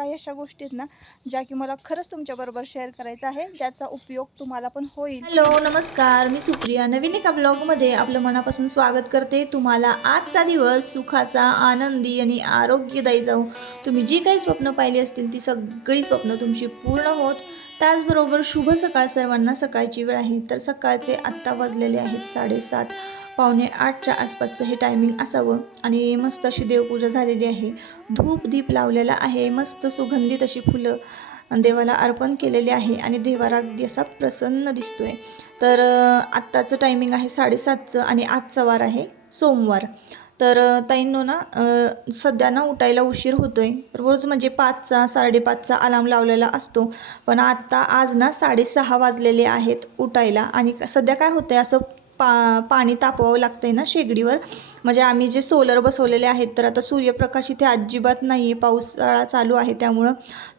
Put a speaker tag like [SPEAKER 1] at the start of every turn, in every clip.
[SPEAKER 1] काही अशा गोष्टी आहेत ना ज्या की मला खरंच तुमच्याबरोबर शेअर करायचं आहे ज्याचा उपयोग तुम्हाला पण होईल.
[SPEAKER 2] हॅलो नमस्कार. मी सुप्रिया. नवीन एका ब्लॉगमध्ये आपलं मनापासून स्वागत करते. तुम्हाला आजचा दिवस सुखाचा आनंदी आणि आरोग्यदायी जाऊ तुम्ही जी काही स्वप्न पाहिली असतील ती सगळी स्वप्न तुमची पूर्ण होत. त्याचबरोबर शुभ सकाळ सर्वांना सकाळची वेळ आहे. तर सकाळचे आत्ता वाजलेले आहेत साडेसात. पावणे आठच्या आसपासचं हे टायमिंग असावं. आणि मस्त अशी देवपूजा झालेली आहे. धूप दीप लावलेला आहे. मस्त सुगंधित अशी फुलं देवाला अर्पण केलेले आहे. आणि देवाला अगदी असा प्रसन्न दिसतोय. तर आत्ताचं टायमिंग आहे साडेसातचं आणि आजचा वार आहे सोमवार. तर ताईंनो ना सध्या ना उठायला उशीर होतो आहे रोज म्हणजे पाचचा साडेपाचचा अलार्म लावलेला असतो. पण आत्ता आज ना साडेसहा वाजलेले आहेत उठायला. आणि सध्या काय होतं आहे असं पा पाणी तापवावं लागतंय ना शेगडीवर. म्हणजे आम्ही जे सोलर बसवलेले आहेत तर आता सूर्यप्रकाश इथे अजिबात नाही आहे पावसाळा चालू आहे त्यामुळं.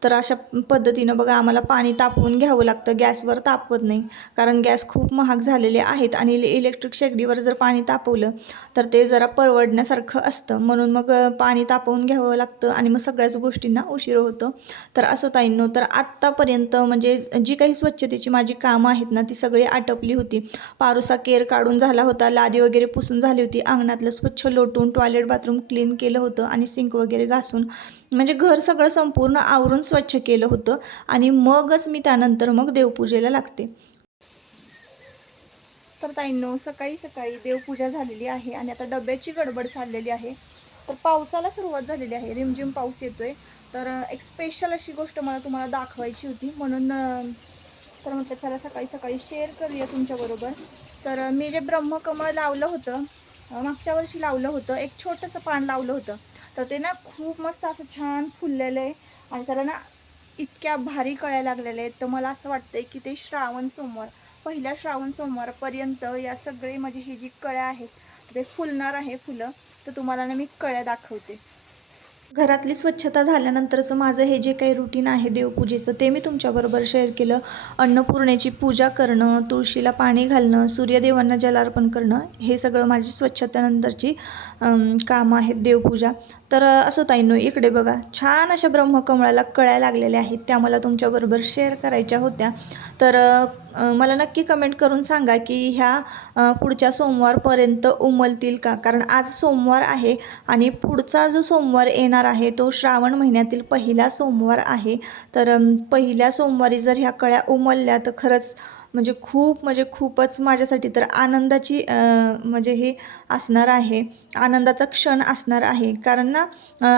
[SPEAKER 2] तर अशा पद्धतीनं बघा आम्हाला पाणी तापवून घ्यावं लागतं. गॅसवर तापवत नाही कारण गॅस खूप महाग झालेले आहेत आणि इलेक्ट्रिक शेगडीवर जर पाणी तापवलं तर ते जरा परवडण्यासारखं असतं. म्हणून मग पाणी तापवून घ्यावं लागतं आणि मग सगळ्याच गोष्टींना उशीर होतो. तर असं ताईंनो तर आत्तापर्यंत म्हणजे जी काही स्वच्छतेची माझी कामं आहेत ना ती सगळी आटपली होती. पारुसा केर काढून झाला होता लादी वगैरे पुसून झाली होती अंगणातलं स्वच्छ लोटून टॉयलेट बाथरूम क्लीन केलं होतं आणि सिंक वगैरे घासून म्हणजे घर सगळं संपूर्ण आवरून स्वच्छ केलं होतं आणि मगच मी त्यानंतर मग देवपूजेला लागते.
[SPEAKER 1] तर ताईंनो सकाळी सकाळी देवपूजा झालेली आहे आणि आता डब्याची गडबड चाललेली आहे. तर पावसाला सुरुवात झालेली आहे. रिमझिम पाऊस येतोय. तर एक स्पेशल अशी गोष्ट मला तुम्हाला दाखवायची होती. म्हणून तर म्हटलं चला सकाळी सकाळी शेअर करूया तुमच्याबरोबर तर मी जे ब्रह्मकमळ लावलं होतं मागच्या वर्षी लावलं होतं. एक छोटंसं पान लावलं होतं. तर ते ना खूप मस्त असं छान फुललेलं आहे आणि त्याला ना इतक्या भारी कळ्या लागलेल्या आहेत. तर मला असं वाटतंय की ते श्रावण सोमवार पहिल्या श्रावण सोमवारपर्यंत या सगळे माझी ही जी कळ्या आहेत ते फुलणार आहे फुलं. तर तुम्हाला ना मी कळ्या दाखवते.
[SPEAKER 2] घरातली स्वच्छता झाल्यानंतरचं माझं हे जे काही रुटीन आहे देवपूजेचं ते मी तुमच्याबरोबर शेअर केलं. अन्नपूर्णेची पूजा करणं तुळशीला पाणी घालणं सूर्यदेवांना जलार्पण करणं हे सगळं माझी स्वच्छतेनंतरची कामं आहेत देवपूजा. तर असो ताईनो इकडे बघा छान अशा ब्रह्मकमळाला कळ्या लागलेल्या आहेत त्या मला तुमच्याबरोबर शेअर करायच्या होत्या. तर मला नक्की कमेंट करून सांगा की ह्या पुढच्या सोमवारपर्यंत उमलतील का? कारण आज सोमवार आहे आणि पुढचा जो सोमवार येणार आहे. तो श्रावण महिन्यातील पहिला सोमवार आहे. तर पहिल्या सोमवारी जर ह्या कळ्या उमलल्या तर खरंच म्हणजे खूप म्हणजे खूपच माझ्यासाठी तर आनंदाची म्हणजे हे असणार आहे. आनंदाचा क्षण असणार आहे. कारण ना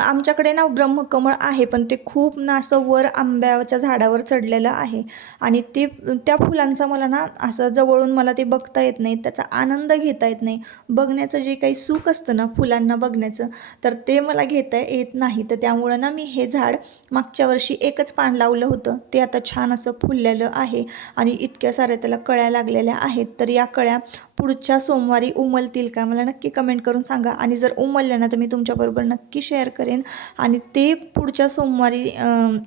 [SPEAKER 2] आमच्याकडे ना ब्रह्मकमळ आहे पण ते खूप ना असं वर आंब्याच्या झाडावर चढलेलं आहे. आणि ते त्या फुलांचा मला ना असं जवळून मला ते बघता येत नाही त्याचा आनंद घेता येत नाही. बघण्याचं जे काही सुख असतं ना फुलांना बघण्याचं तर ते मला घेता येत नाही. तर त्यामुळं ना मी हे झाड मागच्या वर्षी एकच पान लावलं होतं. ते आता छान असं फुललेलं आहे. आणि इतक्या साऱ्या त्याला कळ्या लागलेल्या आहेत तर या कळ्या पुढच्या सोमवारी उमलतील का? मला नक्की कमेंट करून सांगा. आणि जर उमलल्या ना तर मी तुमच्याबरोबर नक्की शेअर करेन. आणि ते पुढच्या सोमवारी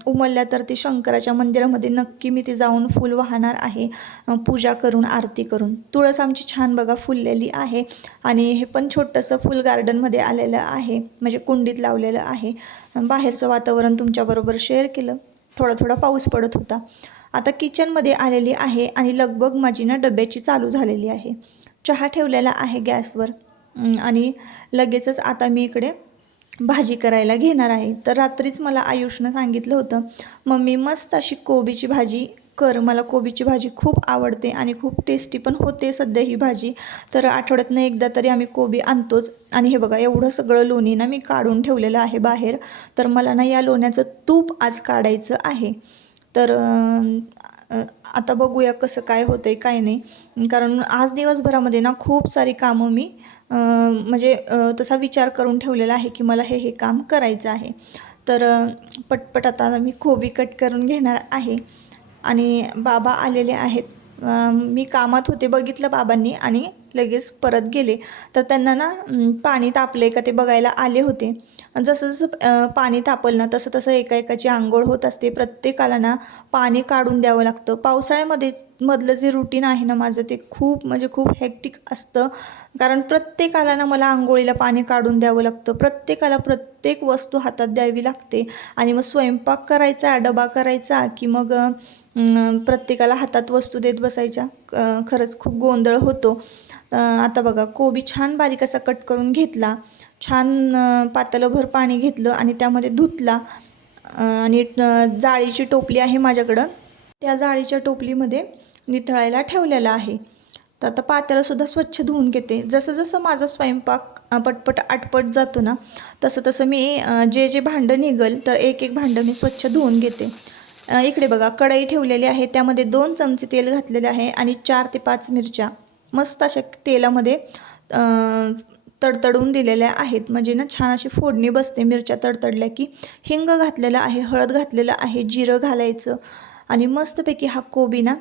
[SPEAKER 2] उमलल्या तर ते शंकराच्या मंदिरामध्ये नक्की मी ते जाऊन फुल वाहणार आहे. पूजा करून आरती करून. तुळस आमची छान बघा फुललेली आहे. आणि हे पण छोटंसं फुल गार्डनमध्ये आलेलं आहे. म्हणजे कुंडीत लावलेलं आहे. बाहेरचं वातावरण तुमच्याबरोबर शेअर केलं. थोडा थोडा पाऊस पडत होता. आता किचनमध्ये आलेली आहे आणि लगबग माझी ना डब्याची चालू झालेली आहे. चहा ठेवलेला आहे गॅसवर. आणि लगेचच आता मी इकडे भाजी करायला घेणार आहे. तर रात्रीच मला आयुषनं सांगितलं होतं मम्मी मस्त अशी कोबीची भाजी कर. मला कोबीची भाजी खूप आवडते आणि खूप टेस्टी पण होते सध्या ही भाजी. तर आठवड्यातनं एकदा तरी आम्ही कोबी आणतोच. आणि हे बघा एवढं सगळं लोणी ना मी काढून ठेवलेलं आहे बाहेर. तर मला ना या लोण्याचं तूप आज काढायचं आहे. तर आता बघूया कसं काय होतं आहे काय नाही. कारण आज दिवसभरामध्ये ना खूप सारी कामं मी म्हणजे तसा विचार करून ठेवलेला आहे की मला हे हे काम करायचं आहे. तर पटपट आता मी कोबी कट करून घेणार आहे. आणि बाबा आलेले आहेत. मी कामात होते बघितलं बाबांनी आणि लगेच परत गेले. तर त्यांना ना पाणी पाणी तापले का ते बघायला आले होते. जसं जसं पाणी तापल ना तसं तसं एका एकाची आंघोळ होत असते. प्रत्येकाला ना पाणी काढून द्यावं लागतं. पावसाळ्यामध्ये मधलं जे रुटीन आहे ना माझं ते खूप म्हणजे खूप हॅक्टिक असतं. कारण प्रत्येकाला ना मला आंघोळीला पाणी काढून द्यावं लागतं. प्रत्येकाला प्रत्येक वस्तू हातात द्यावी लागते. आणि मग स्वयंपाक करायचा डबा करायचा की मग प्रत्येकाला हातात वस्तू देत बसायच्या. खरंच खूप गोंधळ होतो. आता बघा कोबी छान बारीक असा कट करून घेतला. छान पातळभर पाणी घेतलं आणि त्यामध्ये धुतला. आणि जाळीची टोपली आहे माझ्याकडं. त्या जाळीच्या टोपलीमध्ये निथळायला ठेवलेला आहे. तर आता पातेलंसुद्धा स्वच्छ धुवून घेते. जसं जसं माझा स्वयंपाक पटपट आटपट जातो ना तसं तसं मी जे जे भांडं निघल तर एक एक भांडं मी स्वच्छ धुवून घेते. इकडे बघा कढई ठेवलेली आहे. त्यामध्ये दोन चमचे तेल घातलेले आहे आणि चार ते पाच मिरच्या. मस्त अशा तेलामध्ये तडतडून दिलेल्या आहेत. म्हणजे ना छान अशी फोडणी बसते मिरच्या तडतडल्या की हिंग घातलेलं आहे हळद घातलेलं आहे जिरं घालायचं आणि मस्तपैकी हा कोबी ना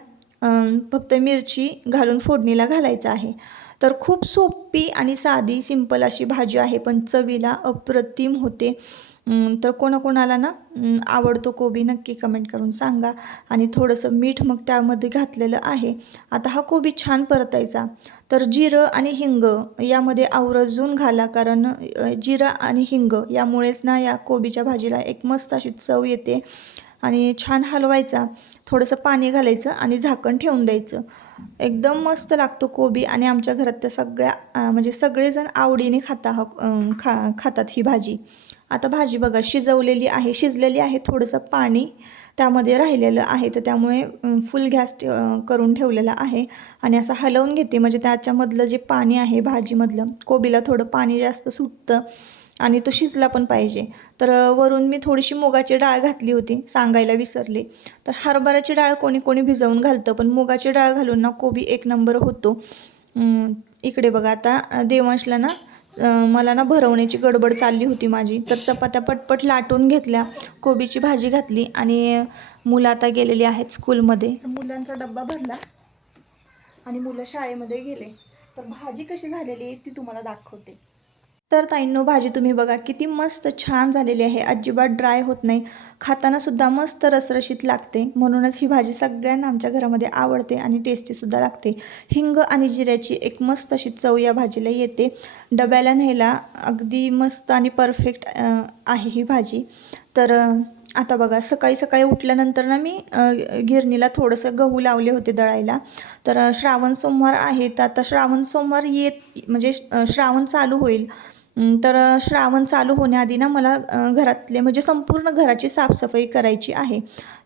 [SPEAKER 2] फक्त मिरची घालून फोडणीला घालायचा आहे. तर खूप सोपी आणि साधी सिंपल अशी भाजी आहे पण चवीला अप्रतिम होते. तर कोणाकोणाला ना आवडतो कोबी नक्की कमेंट करून सांगा. आणि थोडंसं मीठ मग त्यामध्ये घातलेलं आहे. आता हा कोबी छान परतायचा. तर जिरं आणि हिंग यामध्ये आवर्जून घाला. कारण जिरं आणि हिंग यामुळेच ना या कोबीच्या भाजीला एक मस्त अशी चव येते. आणि छान हलवायचा. थोडंसं पाणी घालायचं आणि झाकण ठेवून द्यायचं. एकदम मस्त लागतो कोबी. आणि आमच्या घरात त्या सगळ्या म्हणजे सगळेजण आवडीने खाता हा खा खातात ही भाजी. आता भाजी बघा शिजवलेली आहे शिजलेली आहे थोडंसं पाणी त्यामध्ये राहिलेलं आहे. तर त्यामुळे फुल गॅस करून ठेवलेला आहे. आणि असं हलवून घेते म्हणजे त्याच्यामधलं जे पाणी आहे भाजीमधलं कोबीला थोडं पाणी जास्त सुटतं आणि तो शिजला पण पाहिजे. तर वरून मी थोडीशी मुगाची डाळ घातली होती सांगायला विसरले. तर हरभऱ्याची डाळ कोणी कोणी भिजवून घालतं पण मुगाची डाळ घालून ना कोबी एक नंबर होतो. इकडे बघा आता देवांशला ना मला ना भरवण्याची गडबड चालली होती माझी. तर चपात्या पटपट लाटून घेतल्या कोबीची भाजी घातली आणि मुलं आता गेलेली आहेत स्कूलमध्ये. मुलांचा डब्बा भरला आणि मुलं शाळेमध्ये गेले. तर भाजी कशी झालेली ती तुम्हाला दाखवते. तर ताईंनो भाजी तुम्ही बघा किती मस्त छान झालेली आहे. अजिबात ड्राय होत नाही. खाताना सुद्धा मस्त रसरशीत लागते. म्हणूनच ही भाजी सगळ्यांना आमच्या घरामध्ये आवडते आणि टेस्टीसुद्धा लागते. हिंग आणि जिऱ्याची एक मस्त अशी चव या भाजीला येते. डब्याला न्यायला अगदी मस्त आणि परफेक्ट आहे ही भाजी. तर आता बघा सकाळी सकाळी उठल्यानंतर ना मी गिरणीला थोडंसं गहू लावले होते दळायला. तर श्रावण सोमवार आहेत आता श्रावण सोमवार येत म्हणजे श्रावण चालू होईल. तर श्रावण चालू होण्याआधी ना मला घरातले म्हणजे संपूर्ण घराची साफसफाई करायची आहे.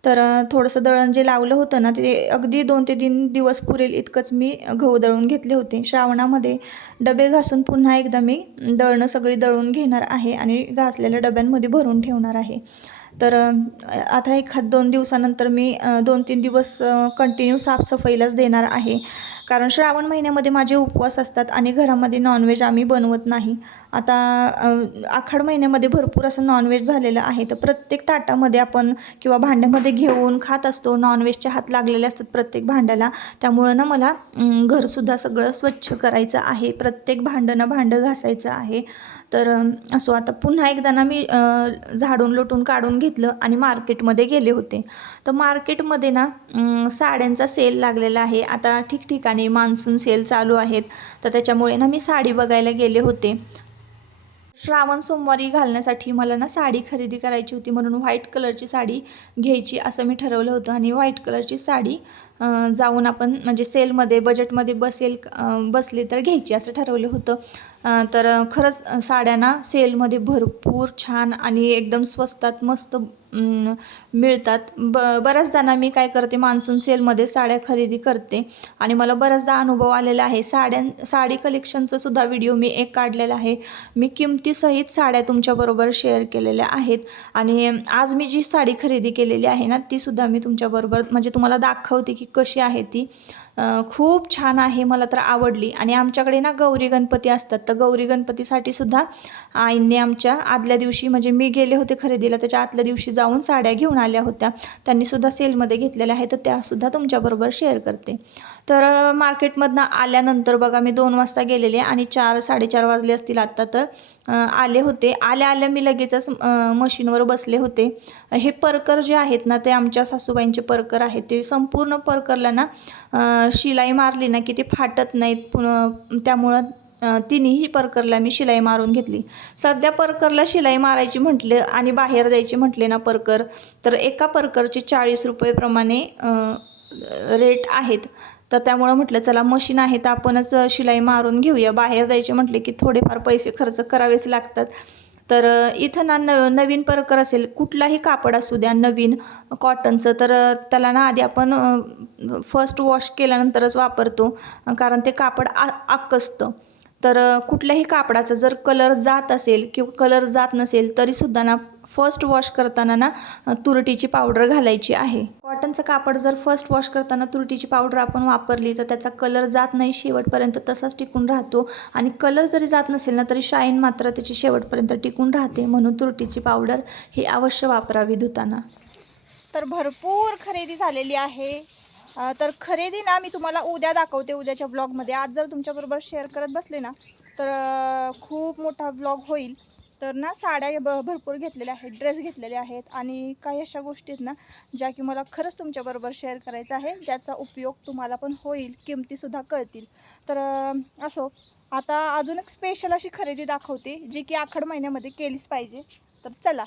[SPEAKER 2] तर थोडंसं दळण जे लावलं होतं ना ते अगदी दोन ते तीन दिवस पुरेल इतकंच मी गहू दळून घेतले होते. श्रावणामध्ये डबे घासून पुन्हा एकदा मी दळणं सगळी दळून घेणार आहे आणि घासलेल्या डब्यांमध्ये भरून ठेवणार आहे. तर आता एखाद दोन दिवसानंतर मी दोन तीन दिवस कंटिन्यू साफसफाईलाच देणार आहे. कारण श्रावण महिन्यामध्ये माझे उपवास असतात आणि घरामध्ये नॉनव्हेज आम्ही बनवत नाही. आता आखाड महिन्यामध्ये भरपूर असं नॉनव्हेज झालेलं आहे. तर प्रत्येक ताटामध्ये आपण किंवा भांड्यामध्ये घेऊन खात असतो. नॉनव्हेजचे हात लागलेले असतात प्रत्येक भांड्याला. त्यामुळं ना मला घरसुद्धा सगळं स्वच्छ करायचं आहे. प्रत्येक भांडं ना भांडं घासायचं आहे. तर असो आता पुन्हा एकदा ना मी झाडून लोटून काढून घेतलं आणि मार्केटमध्ये गेले होते. तर मार्केटमध्ये ना साड्यांचा सेल लागलेला आहे. आता ठिकठिकाणी मान्सून सेल चालू आहेत. तर त्याच्यामुळे ना मी साडी बघायला गेले होते. श्रावण सोमवारी घालण्यासाठी मला ना साडी खरेदी करायची होती. म्हणून व्हाईट कलरची साडी घ्यायची असं मी ठरवलं होतं. आणि व्हाईट कलरची साडी जाऊन आपण म्हणजे सेलमध्ये बजेटमध्ये बसेल बसली तर घ्यायची असं ठरवलं होतं. तर खरंच साड्यांना सेलमध्ये भरपूर छान आणि एकदम स्वस्तात मस्त मिळतात. ब बऱ्याचदा ना मी काय करते मान्सून सेलमध्ये साड्या खरेदी करते आणि मला बऱ्याचदा अनुभव आलेला आहे. साड्यां साडी कलेक्शनचं सुद्धा व्हिडिओ मी एक काढलेला आहे. मी किमतीसहित साड्या तुमच्याबरोबर शेअर केलेल्या आहेत आणि आज मी जी साडी खरेदी केलेली आहे ना तीसुद्धा मी तुमच्याबरोबर म्हणजे तुम्हाला दाखवते की कशी आहे ती. खूप छान आहे मला तर आवडली. आणि आमच्याकडे ना गौरी गणपती असतात. तर गौरी गणपतीसाठी सुद्धा आईंनी आमच्या आदल्या दिवशी म्हणजे मी गेले होते खरेदीला त्याच्या आदल्या दिवशी
[SPEAKER 3] जाऊन साड्या घेऊन आल्या होत्या. त्यांनीसुद्धा सेलमध्ये घेतलेल्या आहेत तर त्यासुद्धा तुमच्याबरोबर शेअर करते. तर मार्केटमधनं आल्यानंतर बघा मी दोन वाजता गेलेले आणि चार साडेचार वाजले असतील आत्ता तर आले होते. आल्या आल्या मी लगेचच मशीनवर बसले होते. हे परकर जे आहेत ना ते आमच्या सासूबाईंचे परकर आहेत. ते संपूर्ण परकरला ना शिलाई मारली ना की ते फाटत नाहीत. त्यामुळं तिन्ही परकरला मी शिलाई मारून घेतली. सध्या परकरला शिलाई मारायची म्हटले आणि बाहेर द्यायची म्हटले ना परकर तर एका परकरचे चाळीस रुपयेप्रमाणे रेट आहेत. तर त्यामुळं म्हटलं चला मशीन आहे तर आपणच शिलाई मारून घेऊया. बाहेर द्यायचे म्हटले की थोडेफार पैसे खर्च करावेच लागतात. तर इथं ना न नवीन परकर असेल कुठलाही कापड असू द्या नवीन कॉटनचं तर त्याला ना आधी आपण फर्स्ट वॉश केल्यानंतरच वापरतो कारण ते कापड आ आकसतं. तर कुठल्याही कापडाचा जर कलर जात असेल किंवा कलर जात नसेल तरीसुद्धा ना फर्स्ट वॉश करताना ना तुरटीची पावडर घालायची आहे. कॉटनचं कापड जर फर्स्ट वॉश करताना तुरटीची पावडर आपण वापरली तर त्याचा कलर जात नाही शेवटपर्यंत तसाच टिकून राहतो. आणि कलर जरी जात नसेल ना तरी शाईन मात्र त्याची शेवटपर्यंत टिकून राहते म्हणून तुरटीची पावडर ही अवश्य वापरावी धुताना.
[SPEAKER 2] तर भरपूर खरेदी झालेली आहे. तर खरेदी ना मी तुम्हाला उद्या दाखवते उद्याच्या ब्लॉगमध्ये आज जर तुमच्याबरोबर शेअर करत बसले ना तर खूप मोठा ब्लॉग होईल. तर ना साड्या ब भरपूर घेतलेल्या आहेत ड्रेस घेतलेले आहेत आणि काही अशा गोष्टी आहेत ना ज्या की मला खरंच तुमच्याबरोबर शेअर करायचं आहे ज्याचा उपयोग तुम्हाला पण होईल किमतीसुद्धा कळतील. तर असो आता अजून एक स्पेशल अशी खरेदी दाखवते जी की आखड महिन्यामध्ये केलीच पाहिजे. तर चला.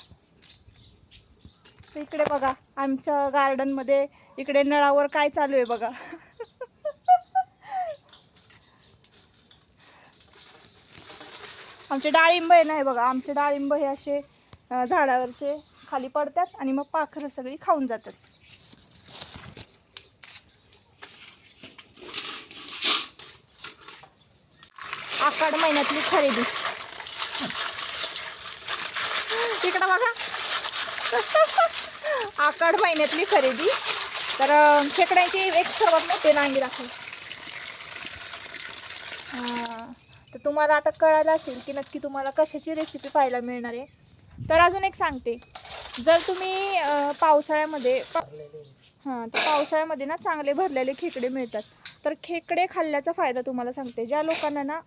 [SPEAKER 2] इकडे बघा आमच्या गार्डनमध्ये इकडे नळावर काय चालू आहे बघा. आमचे डाळिंब आहे ना हे बघा आमचे डाळिंब हे असे झाडावरचे खाली पडतात आणि मग पाखरं सगळी खाऊन जातात. आखाड महिन्यातली खरेदी. तिकडं बघा. आखाड महिन्यातली खरेदी. तर खेकड्याची एक सर्वात मोठी रांगी दाखव. तर तुम्हाला आता कळालं असेल की नक्की तुम्हाला कशाची रेसिपी पाहायला मिळणार आहे. तर अजून एक सांगते. जर तुम्ही पावसाळ्यामध्ये पा- हां तर पावसाळ्यामध्ये ना चांगले भरलेले खेकडे मिळतात. तर खेकडे खाल्ल्याचा फायदा तुम्हाला सांगते. ज्या लोकांना ना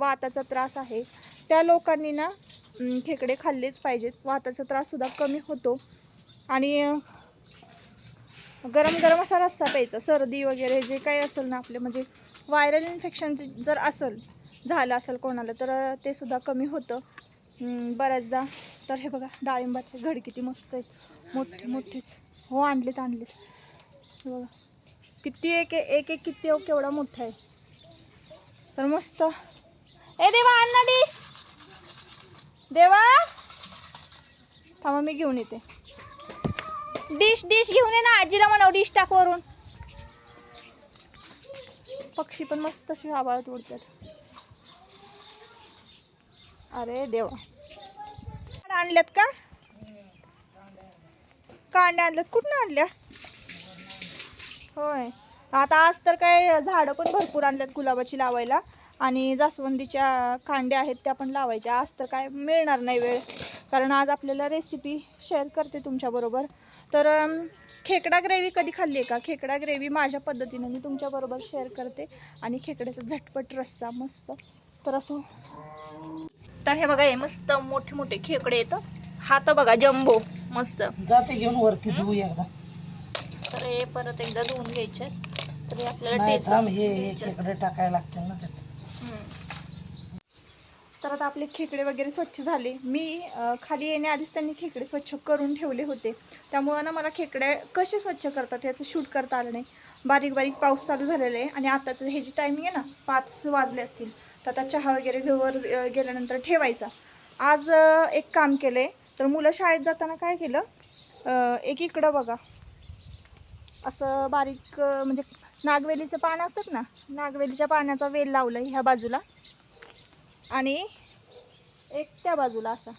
[SPEAKER 2] वाताचा त्रास आहे त्या लोकांनी ना खेकडे खाल्लेच पाहिजेत. वाताचा त्राससुद्धा कमी होतो. आणि गरम गरम असा रस्सा प्यायचा. सर्दी वगैरे जे काही असेल ना आपले म्हणजे व्हायरल इन्फेक्शन जर असेल झालं असेल कोणाला तर ते सुद्धा कमी होतं. बऱ्याचदा तर हे बघा डाळिंबाचे घड किती मस्त आहेत. मोठे मोठेच हो आणलेत आणलेत. बघा. किती एक एक एक किती एक केवढा मोठा आहे. तर मस्त. ए देवा आण ना डिश. देवा. थांबा मी घेऊन येते. डिश डिश घेऊन ये ना आजीला म्हणाव डिश टाक वरून. पक्षी पण मस्त असे आबाळत उडतात. अरे देवा. आणल्यात का? कांड्या आणल्यात. कुठनं आणल्या? होय. आता आज तर काय झाडं पण भरपूर आणल्यात गुलाबाची लावायला. आणि जास्वंदीच्या कांड्या आहेत त्या पण लावायच्या. आज तर काय मिळणार नाही वेळ. कारण आज आपल्याला रेसिपी शेअर करते तुमच्याबरोबर तर खेकडा ग्रेव्ही कधी खाल्ली आहे का? खेकडा ग्रेव्ही माझ्या पद्धतीने मी तुमच्याबरोबर शेअर करते. आणि खेकड्याचा झटपट रस्सा मस्त. तर असो तर हे बघा हे मस्त मोठे मोठे खेकडे येतं हा तर बघा जम्बो मस्त.
[SPEAKER 4] जाते घेऊन वरती धुऊ एकदा.
[SPEAKER 2] तर हे परत एकदा धुवून घ्यायचे तर हे आपल्याला
[SPEAKER 4] नाही
[SPEAKER 2] टेचा
[SPEAKER 4] थांब हे हे. खेकडे टाकायला लागतील ना त्यात
[SPEAKER 2] हम्म. तर आता आपले खेकडे वगैरे स्वच्छ झाले. मी अं, खाली येण्याआधीच त्यांनी खेकडे स्वच्छ करून ठेवले होते. त्यामुळं ना मला खेकडे कसे स्वच्छ करतात याचं शूट करता आलं नाही. बारीक बारीक पाऊस चालू झालेला आहे आणि आताचं हे जी टायमिंग आहे ना पाच वाजले असतील. तर आता चहा वगैरे घेवर गेल्यानंतर ठेवायचा. आज एक काम केलं आहे तर मुलं शाळेत जाताना काय केलं एक इकडं बघा. असं बारीक म्हणजे नागवेलीचं पान असतात ना नागवेलीच्या पाण्याचा वेल लावलं ह्या बाजूला. आणि एक त्या बाजूला असा.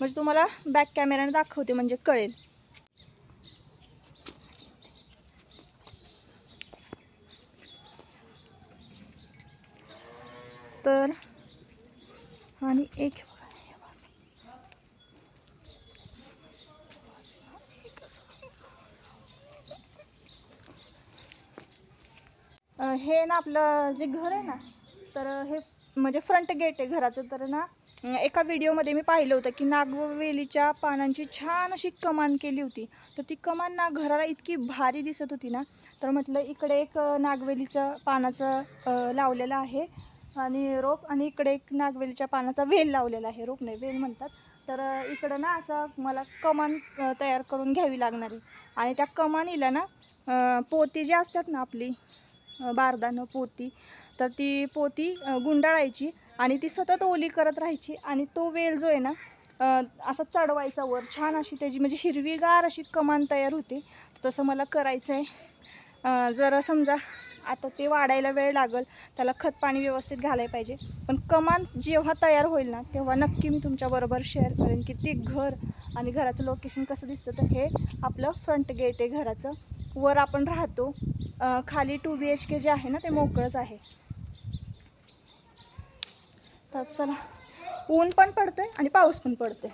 [SPEAKER 2] म्हणजे तुम्हाला बॅक कॅमेऱ्याने दाखवते म्हणजे कळेल. तर. आणि एक हे
[SPEAKER 1] ना आपलं जे घर आहे ना तर हे म्हणजे फ्रंट गेट आहे घराचं. तर ना एका व्हिडिओमध्ये मी पाहिलं होतं की नागवेलीच्या पानांची छान अशी कमान केली होती. तर ती कमान ना घराला इतकी भारी दिसत होती ना तर म्हटलं इकडे एक नागवेलीचं पानाचं लावलेलं आहे. आणि रोप आणि इकडे एक नागवेलीच्या पानाचा वेल लावलेला आहे. रोप नाही वेल म्हणतात. तर इकडं ना असं मला कमान तयार करून घ्यावी लागणार आहे. आणि त्या कमानीला ना पोती जी असतात ना आपली बारदानं पोती तर ती पोती गुंडाळायची आणि ती सतत ओली करत राहायची. आणि तो वेल जो आहे ना असा चढवायचा वर छान अशी त्याची म्हणजे हिरवीगार अशी कमान तयार होते. तसं मला करायचं आहे जर समजा आता ते वाढायला वेळ लागल त्याला खत पाणी व्यवस्थित घालायला पाहिजे. पण कमान जेव्हा तयार होईल ना तेव्हा नक्की मी तुमच्याबरोबर शेअर करेन की ते घर आणि घराचं लोकेशन कसं दिसतं. तर हे आपलं फ्रंट गेट आहे घराचं. वर आपण राहतो. खाली टू बी एच के जे आहे ना ते मोकळंच आहे. तर चला. ऊन पण पडतंय आणि पाऊस पण पडतोय.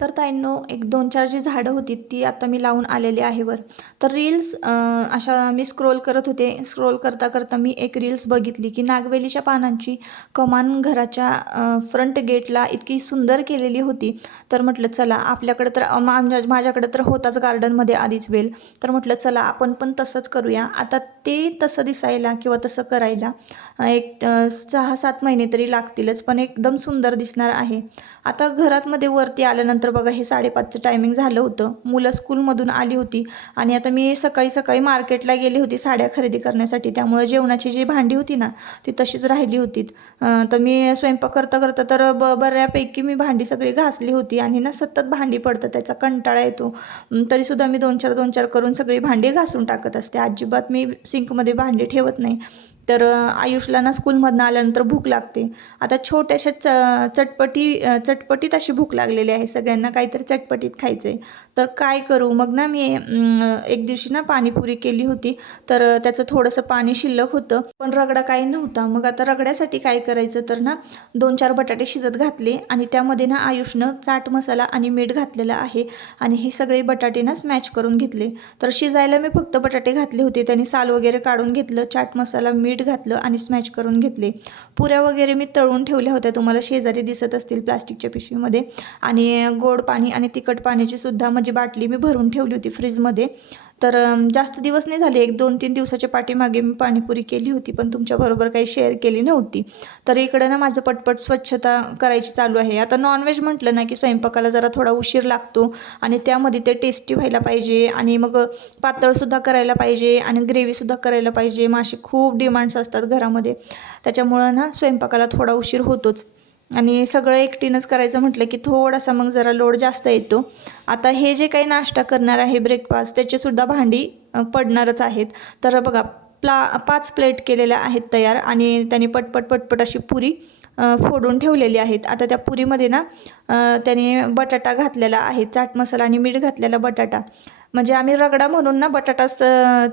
[SPEAKER 2] तर ताईंनो एक दोन चार जी झाडं होती ती आता मी लावून आलेली आहे वर. तर रील्स अशा मी स्क्रोल करत होते. स्क्रोल करता करता मी एक रील्स बघितली की नागवेलीच्या पानांची कमान घराच्या फ्रंट गेटला इतकी सुंदर केलेली होती. तर म्हटलं चला आपल्याकडं तर अं, माझ्या म्हणजे माझ्याकडं तर होताच गार्डनमध्ये आधीच वेल. तर म्हटलं चला आपण पण तसंच करूया. आता ते तसं दिसायला किंवा तसं करायला एक सहा सात महिने तरी लागतीलच पण एकदम सुंदर दिसणार आहे. आता घरातमध्ये वरती आल्यानंतर तर बघा हे साडेपाचचं टायमिंग झालं होतं. मुलं स्कूलमधून आली होती आणि आता मी सकाळी सकाळी मार्केटला गेली होती साड्या खरेदी करण्यासाठी. त्यामुळे जेवणाची जी भांडी होती ना ती तशीच राहिली होती. तर मी स्वयंपाक करता करता तर ब बऱ्यापैकी मी भांडी सगळी घासली होती आणि ना सतत भांडी पडतं त्याचा कंटाळा येतो. तरीसुद्धा मी दोन चार दोन चार करून सगळी भांडी घासून टाकत असते. अजिबात मी सिंकमध्ये भांडी ठेवत नाही. तर आयुषला ना स्कूलमधनं आल्यानंतर भूक लागते. आता छोट्याशा च चटपटी चटपटीत अशी भूक लागलेली आहे. सगळ्यांना काहीतरी चटपटीत खायचं आहे तर काय करू? मग ना मी एक दिवशी ना पाणीपुरी केली होती. तर त्याचं थोडंसं पाणी शिल्लक होतं. पण रगडा काही नव्हता. मग आता रगड्यासाठी काय करायचं? तर ना दोन चार बटाटे शिजत घातले. आणि त्यामध्ये ना आयुषनं चाट मसाला आणि मीठ घातलेलं आहे. आणि हे सगळे बटाटे ना स्मॅच करून घेतले. तर शिजायला मी फक्त बटाटे घातले होते. त्यांनी साल वगैरे काढून घेतलं. चाट मसाला मीठ घातलं आणि स्मॅच करून घेतले. पुऱ्या वगैरे मी तळून ठेवल्या होत्या. तुम्हाला शेजारी दिसत असतील प्लास्टिकच्या पिशवीमध्ये. आणि गोड पाणी आणि तिखट पाण्याची सुद्धा म्हणजे बाटली मी भरून ठेवली होती फ्रीजमध्ये. तर जास्त दिवस नाही झाले. एक दोन तीन दिवसाच्या पाठीमागे मी पाणीपुरी केली होती पण तुमच्याबरोबर काही शेअर केली नव्हती. तर इकडं ना माझं पटपट स्वच्छता करायची चालू आहे. आता नॉनव्हेज म्हटलं ना की स्वयंपाकाला जरा थोडा उशीर लागतो आणि त्यामध्ये ते टेस्टी व्हायला पाहिजे आणि मग पातळसुद्धा करायला पाहिजे आणि ग्रेव्हीसुद्धा करायला पाहिजे. मासे खूप डिमांड्स असतात घरामध्ये. त्याच्यामुळं ना स्वयंपाकाला थोडा उशीर होतोच. आणि सगळं एकटीनंच करायचं म्हटलं की थोडासा मग जरा लोड जास्त येतो. आता हे जे काही नाश्ता करणार आहे ब्रेकफास्ट त्याचेसुद्धा भांडी पडणारच आहेत. तर बघा प्ला पाच प्लेट केलेल्या आहेत तयार आणि त्याने पटपट पटपट अशी पुरी फोडून ठेवलेली आहेत. आता त्या पुरीमध्ये ना त्याने बटाटा घातलेला आहे चाट मसाला आणि मीठ घातलेला बटाटा. म्हणजे आम्ही रगडा म्हणून ना बटाटाच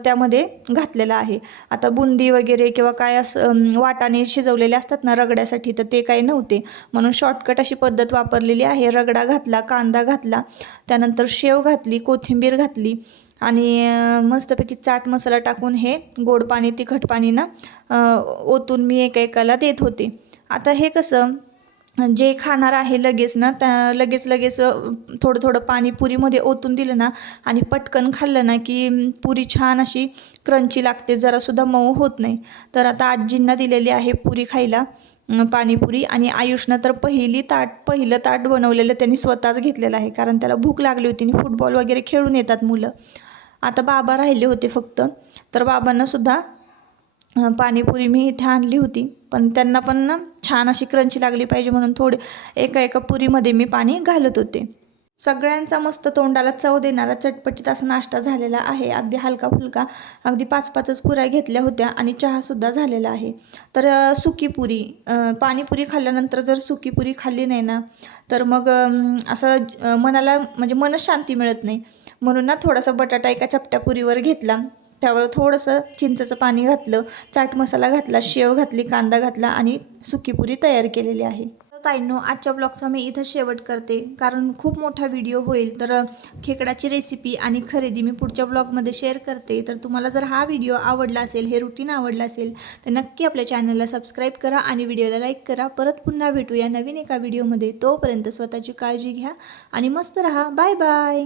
[SPEAKER 2] त्यामध्ये घातलेला आहे. आता बुंदी वगैरे किंवा काय असं वाटाने वाटाणे शिजवलेले असतात ना रगड्यासाठी तर ते काही नव्हते. म्हणून शॉर्टकट अशी पद्धत वापरलेली आहे. रगडा घातला कांदा घातला त्यानंतर शेव घातली कोथिंबीर घातली आणि मस्तपैकी चाट मसाला टाकून हे गोड पाणी तिखट पाणी ना ओतून मी एका एकाला देत होते. आता हे कसं जे खाणार आहे लगेच ना त्या लगेच लगेच थोडं थोडं पाणी पुरीमध्ये ओतून दिलं ना आणि पटकन खाल्लं ना की पुरी छान अशी क्रंची लागते जरासुद्धा मऊ होत नाही. तर आता आजींना दिलेली आहे पुरी खायला पाणीपुरी आणि आयुषनं तर पहिली ताट पहिलं ताट बनवलेलं त्यांनी स्वतःच घेतलेलं आहे. कारण त्याला भूक लागली होती आणि फुटबॉल वगैरे खेळून येतात मुलं. आता बाबा राहिले होते फक्त. तर बाबांनासुद्धा पाणीपुरी मी इथे आणली होती. पण त्यांना पण ना छान अशी क्रंची लागली पाहिजे म्हणून थोडी एका एका पुरीमध्ये मी पाणी घालत होते. सगळ्यांचा मस्त तोंडाला चव देणारा चटपटीत असा नाश्ता झालेला आहे. अगदी हलका फुलका अगदी पाच पाचच पुऱ्या घेतल्या होत्या आणि चहासुद्धा झालेला आहे. तर सुकी पुरी पाणीपुरी खाल्ल्यानंतर जर सुकी पुरी खाल्ली नाही ना तर मग असं मनाला म्हणजे मन शांती मिळत नाही. म्हणून ना थोडासा बटाटा एका चपट्या पुरीवर घेतला. त्यावर थोडंसं चिंचेचं पाणी घातलं चाट मसाला घातला शेव घातली कांदा घातला आणि सुकी पुरी तयार केलेली आहे. ताईंनो आजच्या ब्लॉगचा मी इथं शेवट करते. कारण खूप मोठा व्हिडिओ होईल तर खेकडाची रेसिपी आणि खरेदी मी पुढच्या ब्लॉगमध्ये शेअर करते. तर तुम्हाला जर हा व्हिडिओ आवडला असेल हे रुटीन आवडलं असेल तर नक्की आपल्या चॅनलला सबस्क्राईब करा आणि व्हिडिओला लाईक करा. परत पुन्हा भेटूया नवीन एका व्हिडिओमध्ये. तोपर्यंत स्वतःची काळजी घ्या आणि मस्त राहा. Bye bye